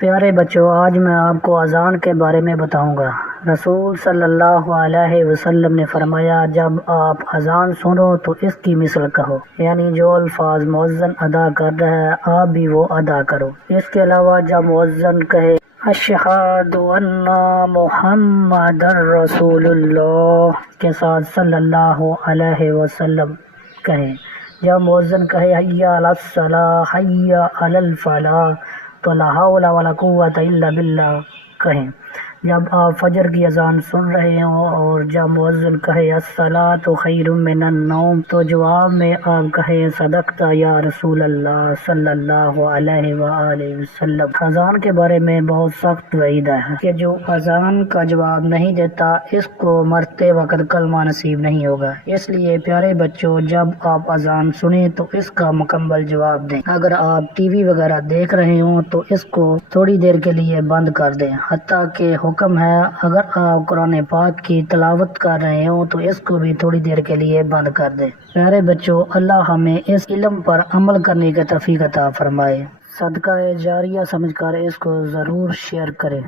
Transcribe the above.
پیارے بچوں، آج میں آپ کو اذان کے بارے میں بتاؤں گا۔ رسول صلی اللہ علیہ وسلم نے فرمایا، جب آپ اذان سنو تو اس کی مثل کہو، یعنی جو الفاظ مؤذن ادا کر رہا ہے آپ بھی وہ ادا کرو۔ اس کے علاوہ جب مؤذن کہے اشہد ان محمد رسول اللہ کے ساتھ صلی اللہ علیہ وسلم کہیں، جب مؤذن کہے حی علی الصلاۃ حی علی الفلاح تو لا حول ولا قوت الا باللہ کہیں۔ جب آپ فجر کی اذان سن رہے ہوں اور جب مؤذن کہے الصلاۃ خیر من النوم تو جواب میں آپ کہیں صدقت یا رسول اللہ صلی اللہ علیہ وآلہ وسلم۔ اذان کے بارے میں بہت سخت وعید ہے کہ جو اذان کا جواب نہیں دیتا اس کو مرتے وقت کلمہ نصیب نہیں ہوگا۔ اس لیے پیارے بچوں، جب آپ اذان سنیں تو اس کا مکمل جواب دیں۔ اگر آپ ٹی وی وغیرہ دیکھ رہے ہوں تو اس کو تھوڑی دیر کے لیے بند کر دیں۔ حتیٰ کہ حکم ہے اگر آپ قرآن پاک کی تلاوت کر رہے ہوں تو اس کو بھی تھوڑی دیر کے لیے بند کر دیں۔ پیارے بچوں، اللہ ہمیں اس علم پر عمل کرنے کی توفیق عطا فرمائے۔ صدقہ جاریہ سمجھ کر اس کو ضرور شیئر کریں۔